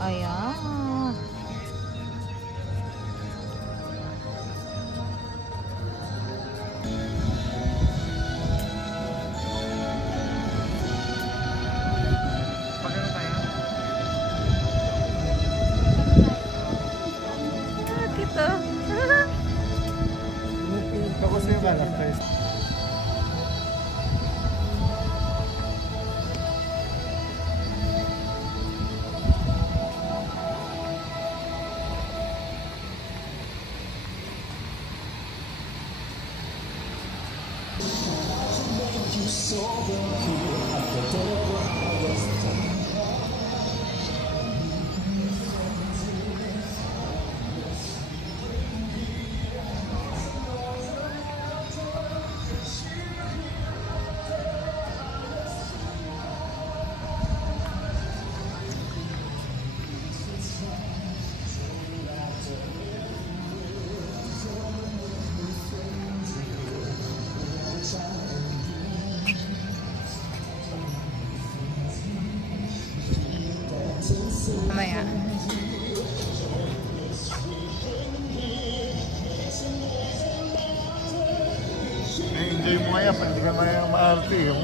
Ayan. Pagano tayo? Dito. Ako sa'yo balak tayo. Mamaya. Ay, enjoy mo kaya, hindi ka kaya maarte yung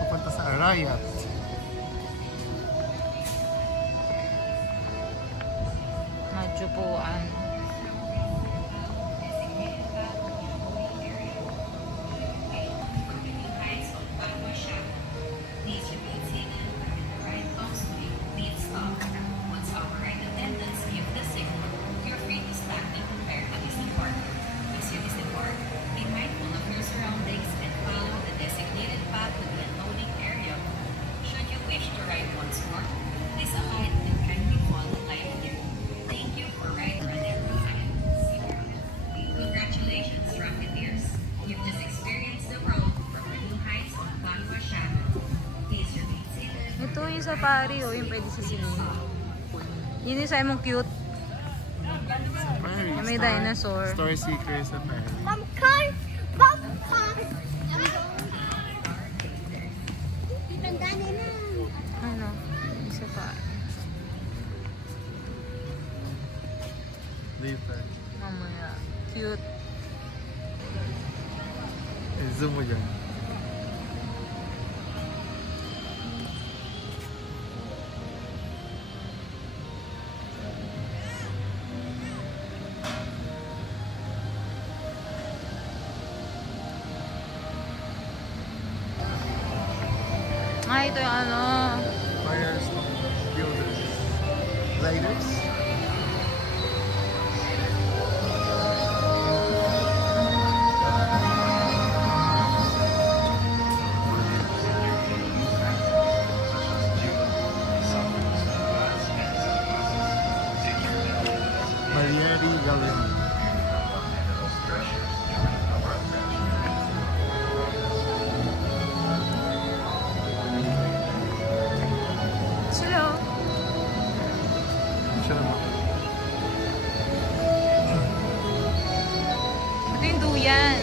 pupunta sa Arayat. Majupuan. Ito yung safari, oh, yung pwede sa swimming pool. Yun yung sa'yo mong cute. Na may dinosaur. Story Seekers at tayo. Popcorn! Popcorn! Tandaan na. Ano? Yung safari. Dito. Mamaya. Cute. Zoom mo dyan. Ah, ito yung ano. Firestone Builders. Gliders. Marieri Gallery. Sila. Siya naman. Ito yung duyan.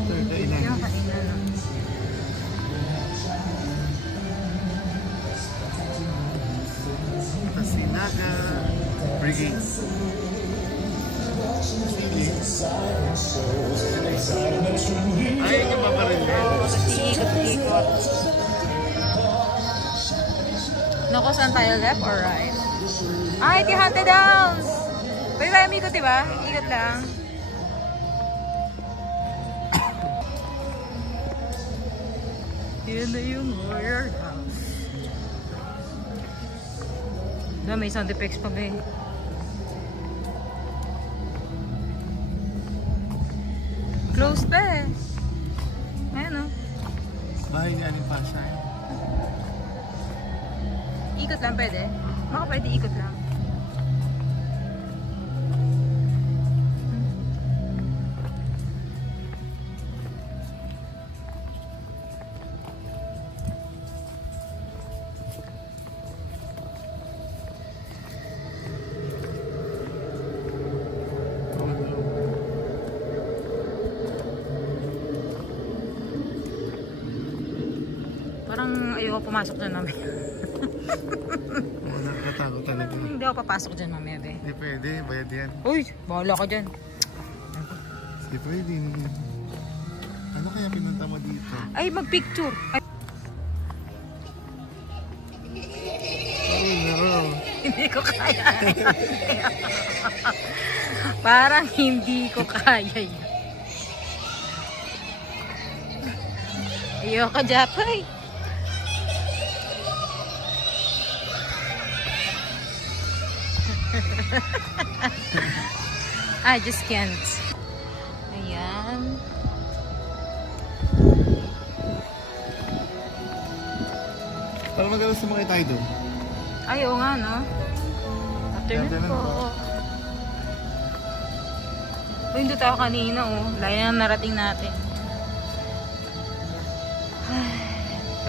Ito yung kainan. Yung kainan. Pasinaga Brigade. Ay, yung mabaril din. Ikot-ikot. Naku, saan tayo? Left or right? Ay, ito yung Haunted Downs! Pwede tayo ikot, diba? Ikot lang. Yun na yung Warrior House. Diba, may sound effects pa ba eh. Closed pa eh. Ayan o. Bahay ni Aling Pasha. Ikot lang pwede. Baka pwede ikot lang. ako pumasok dyan mamaya. Oo, nakakatakot talaga. Hindi ako papasok dyan mamaya, be. Hindi pwede, bayad yan. Uy, bahala ka dyan. Hindi pwede. Ano kaya pinunta mo dito? Ay, mag-picture. Ay, Oh no. hindi ko kaya. Parang hindi ko kaya yun. Ayoko, Japay. I just can't. Ayan. Parang magalas sumakay tayo doon. Ay, oo nga, no? Afternoon Ganda po. Uy, hindi tayo kanina, oh. Layo na narating natin.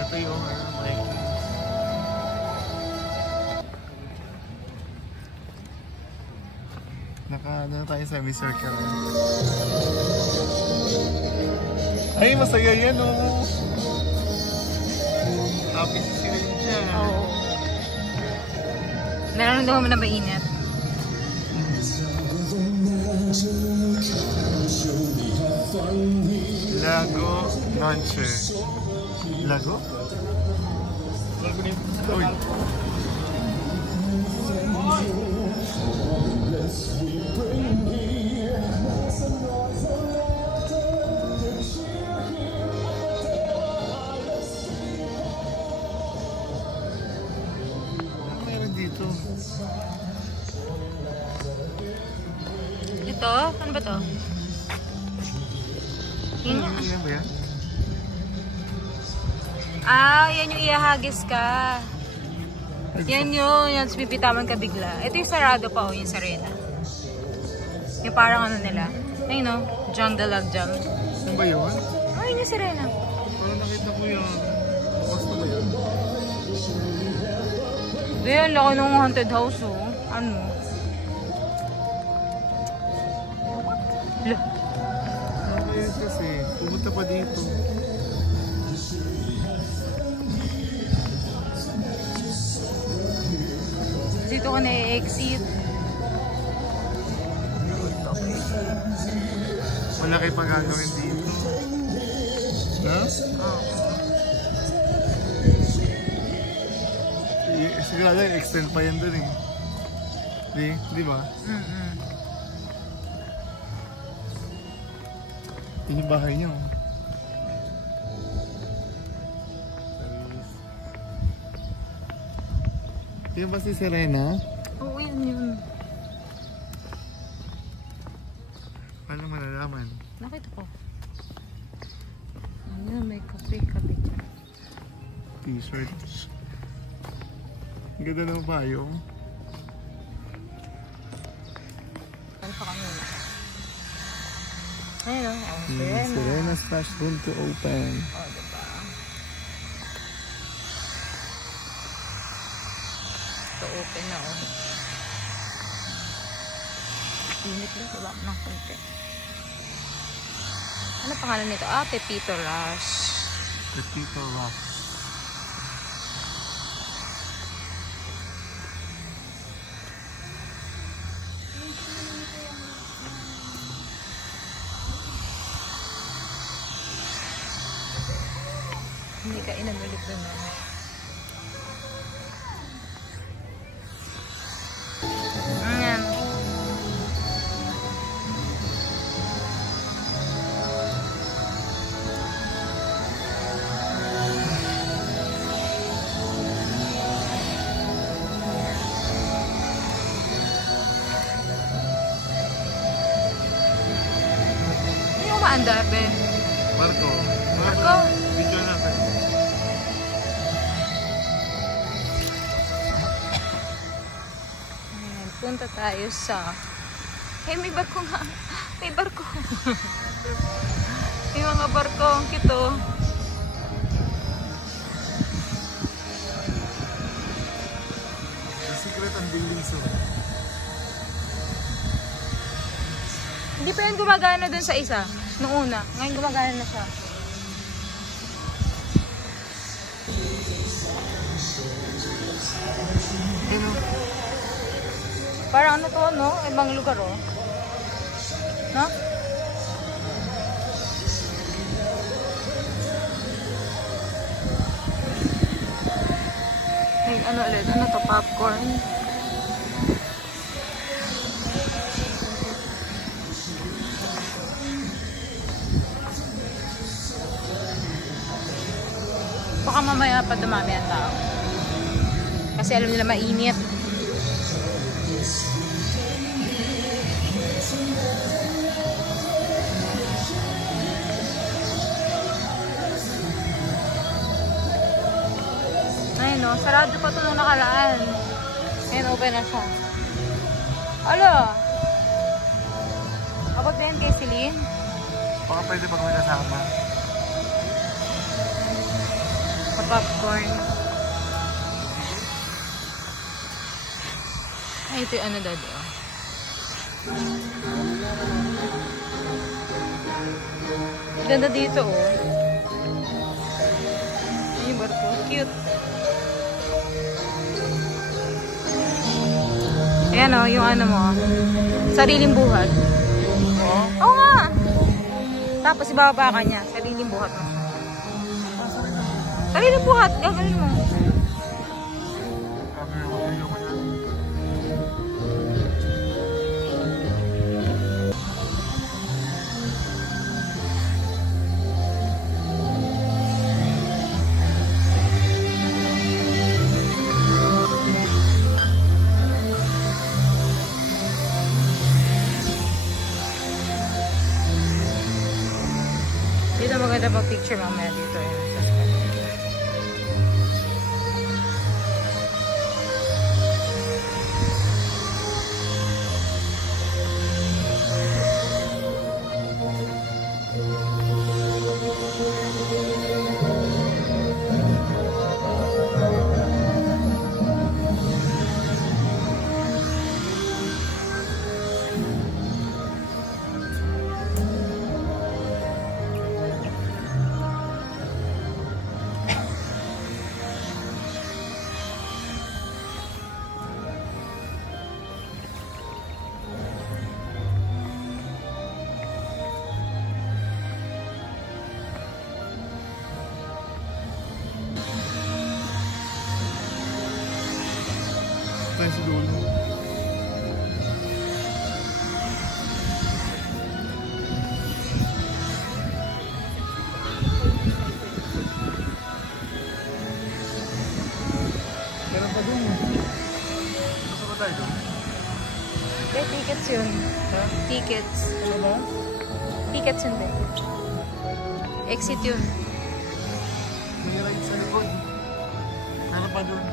Ito yung Mikey. Naka-ano tayo semicircle. Ay, masaya yan, oh. Happy si Sirenja. Oo. Nararamdaman mo na ba init? Lago Nonche. Lago? Lago nito. Uy. Ano meron dito? Ito? Ano ba to? Yun nga. Ano ba yan? Ah, yan yung ihahagis ka. Yan yun. Yan, pipitawan ka bigla. Ito yung sarado pa, oh, yung Serena. Yung parang ano nila. Ayun, no? Jungle Logjam. Ano ba yun? Oh, yun yung Serena. Parang nakita ko yun. Bukas na ba yun? Ayan, laki ng haunted house, oh. Ano? Lah. Ano ba yun kasi? Pumunta pa dito. Dito ka na-exit. Wala kayo pang gagawin dito. Ha? Oo. Sigurado extend pa yan dun eh. Di ba? Yun yung bahay niyo. Yun ba si Serena? Oo, yun yun. Paano malalaman? Nakita ko. Ayun, may kape-kape dyan. T-shirt. Ang ganda ng payong. Ano pa kami na? Ayun, oh. Serena. Serena's Flash Room to open. Oh, diba? So, open na, oh. Init lang, diba? Ng konti. Ano pangalan nito? Ah, Pepito Rush. Pepito Rush. Hindi ka inamulit doon, no? Ayan. Ano yung maanda, be? Marco. Marco? Video natin. Ayan, punta tayo sa... Hey, may barko nga. May barko. May mga barko. Ang kito. The secret ang building so. Hindi pa yan gumagana dun sa isa. Noong una. Ngayon gumagana na siya. Parang ano to, no? Ibang lugar, oh. No? Ay, ano ulit? Ano to? Popcorn? Baka mamaya pa dumami ang tao. Kasi alam nila mainit. Ay no, sarado pa ito nung nakaraan. Ngayon open na siya. Alo! Abot na yan kay Celine? Baka pwede pa kami kasama. Sa popcorn. Ay, ito yung ano dad, oh. Ganda dito, oh. Yung barko. Cute. Ayan, oh, yung ano mo. Sariling buhat. Oo? Oo nga! Tapos ibababa ka niya. Sariling buhat mo. Sariling buhat. Gagawin mo. Dito maganda pag-picture mamaya dito. Tayo sa dulo. Meron pa dun. Gusto ko tayo dun? Okay, tickets yun. Tickets. Ano ba? Tickets yun din. Exit yun. May ride sa likod. Meron pa dun.